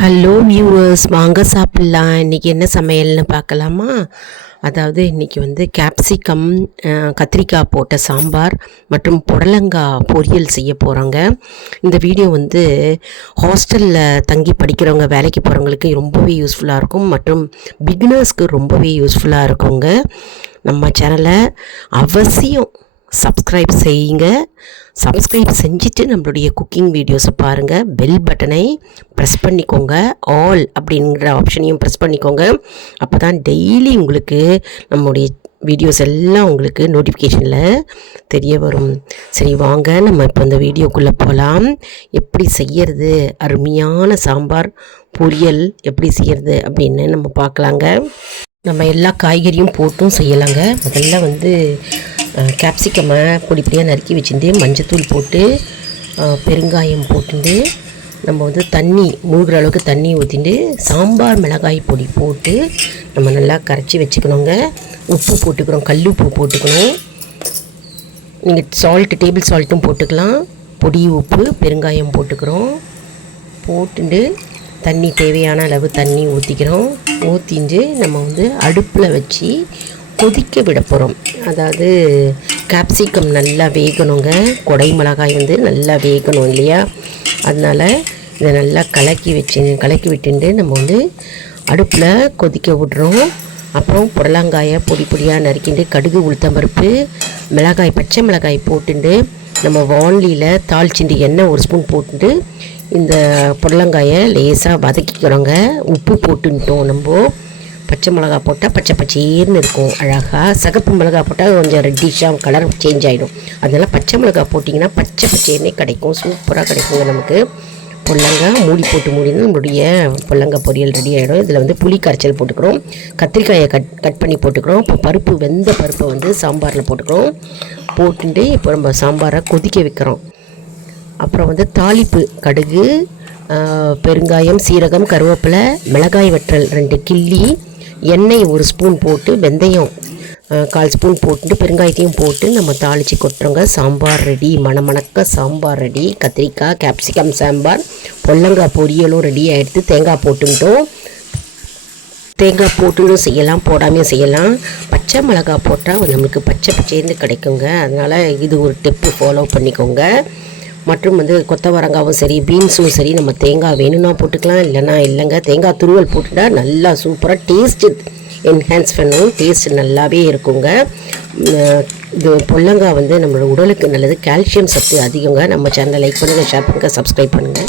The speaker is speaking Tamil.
ஹலோ வியூவர்ஸ் வாங்க சாப்பிட்லாம். இன்றைக்கி என்ன சமையல்னு பார்க்கலாமா? அதாவது இன்றைக்கி வந்து கேப்சிகம் கத்திரிக்காய் போட்ட சாம்பார் மற்றும் புடலங்காய் பொரியல் செய்ய போகிறோங்க இந்த வீடியோ வந்து ஹாஸ்டலில் தங்கி படிக்கிறவங்க வேலைக்கு போகிறவங்களுக்கு ரொம்பவே யூஸ்ஃபுல்லாக இருக்கும் மற்றும் பிகினர்ஸ்க்கு ரொம்பவே யூஸ்ஃபுல்லாக இருக்குங்க. நம்ம சேனலை அவசியம் சப்ஸ்கிரைப் செய்யுங்க. சப்ஸ்கிரைப் செஞ்சுட்டு நம்மளுடைய குக்கிங் வீடியோஸை பாருங்கள் பெல் பட்டனை ப்ரெஸ் பண்ணிக்கோங்க. ஆல் அப்படிங்கிற ஆப்ஷனையும் ப்ரெஸ் பண்ணிக்கோங்க. அப்போ தான் டெய்லி உங்களுக்கு நம்முடைய வீடியோஸ் எல்லாம் உங்களுக்கு நோட்டிஃபிகேஷனில் தெரிய வரும். சரி வாங்க. நம்ம இப்போ இந்த வீடியோக்குள்ளே போகலாம் எப்படி செய்யறது? அருமையான சாம்பார் பொரியல் எப்படி செய்யறது அப்படின்னு நம்ம பார்க்கலாங்க. நம்ம எல்லா காய்கறியும் போட்டும் செய்யலாங்க. முதல்ல வந்து கேப்சிகமை பொடி பொடியாக நறுக்கி வச்சுட்டு மஞ்சத்தூள் போட்டு பெருங்காயம் போட்டுட்டு நம்ம வந்து தண்ணி மூழ்கிற அளவுக்கு தண்ணி ஊற்றிட்டு சாம்பார் மிளகாய் பொடி போட்டு நம்ம நல்லா கரைச்சி வச்சுக்கணுங்க. உப்பு போட்டுக்கிறோம் கல் உப்பு போட்டுக்கணும் நீங்கள் சால்ட்டு டேபிள் சால்ட்டும் போட்டுக்கலாம். பொடி உப்பு பெருங்காயம் போட்டுக்கிறோம். போட்டுட்டு தண்ணி தேவையான அளவு தண்ணி ஊற்றிக்கிறோம் ஊற்றிட்டு நம்ம வந்து அடுப்பில் வச்சு கொதிக்க விட போகிறோம் அதாவது கேப்சிகம் நல்லா வேகணுங்க. கொடை மிளகாய் வந்து நல்லா வேகணும் இல்லையா? அதனால் இதை நல்லா கலக்கி வச்சு கலக்கி விட்டுட்டு நம்ம வந்து அடுப்பில் கொதிக்க விட்றோம். அப்புறம் புடலங்காயை பொடி பொடியாக நறுக்கிட்டு கடுகு உளுத்தம்பருப்பு மிளகாய் பச்சை மிளகாய் போட்டுட்டு நம்ம வான்லியில் தாளிச்சிண்டு எண்ணெய் ஒரு ஸ்பூன் போட்டுட்டு இந்த புடலங்காயை லேசாக வதக்கிக்கிறோங்க. உப்பு போட்டுன்ட்டோம் நம்ம. பச்சை மிளகா போட்டால் பச்சை பச்சேர்னு இருக்கும். அழகாக சிகப்பு மிளகா போட்டால் கொஞ்சம் ரெட்டிஷாக கலர் சேஞ்ச் ஆகிடும் அதனால் பச்சை மிளகா போட்டிங்கன்னா பச்சை பச்சேர்னே கிடைக்கும். சூப்பராக கிடைக்குங்க நமக்கு. பொல்லங்காய் மூடி போட்டு மூடினா நம்மளுடைய பொல்லங்காய் பொரியல் ரெடி ஆகிடும் இதில் வந்து புளி கரைச்சல் போட்டுக்கிறோம். கத்திரிக்காயை கட் கட் பண்ணி போட்டுக்கிறோம். இப்போ பருப்பு வெந்த பருப்பை வந்து சாம்பாரில் போட்டுக்கிறோம். போட்டுட்டு இப்போ நம்ம சாம்பாரை கொதிக்க வைக்கிறோம். அப்புறம் வந்து தாளிப்பு கடுகு பெருங்காயம் சீரகம் கருவேப்பிலை மிளகாய் வற்றல் ரெண்டு கிள்ளி எண்ணெய் ஒரு ஸ்பூன் போட்டு வெந்தயம் கால் ஸ்பூன் போட்டு பெருங்காயத்தையும் போட்டு நம்ம தாளித்து கொட்டுறோங்க. சாம்பார் ரெடி மணமணக்க சாம்பார் ரெடி கத்திரிக்காய் கேப்சிகம் சாம்பார் பொல்லங்காய் பொரியலும் ரெடி ஆகிடுத்து தேங்காய் போட்டுக்கிட்டோம். தேங்காய் போட்டுன்னு செய்யலாம் போடாமையும் செய்யலாம். பச்சை மிளகாய் போட்டால் நம்மளுக்கு பச்சை பச்சேர்ந்து கிடைக்குங்க. அதனால் இது ஒரு டிப்பு ஃபாலோ பண்ணிக்கோங்க. மற்றும் வந்து கொத்தவரங்காவும் சரி பீன்ஸும் சரி நம்ம தேங்காய் வேணும்னா போட்டுக்கலாம் இல்லைனா இல்லைங்க. தேங்காய் துருவல் போட்டுட்டா நல்லா சூப்பராக டேஸ்ட்டு என்ஹான்ஸ் பண்ணும். டேஸ்ட் நல்லாவே இருக்குங்க. இது பொல்லங்காய் வந்து நம்மளோட உடலுக்கு நல்லது. கால்சியம் சத்து அதிகங்க. நம்ம சேனலை லைக் பண்ணுங்கள் ஷேர் பண்ணுங்கள் சப்ஸ்கிரைப் பண்ணுங்கள்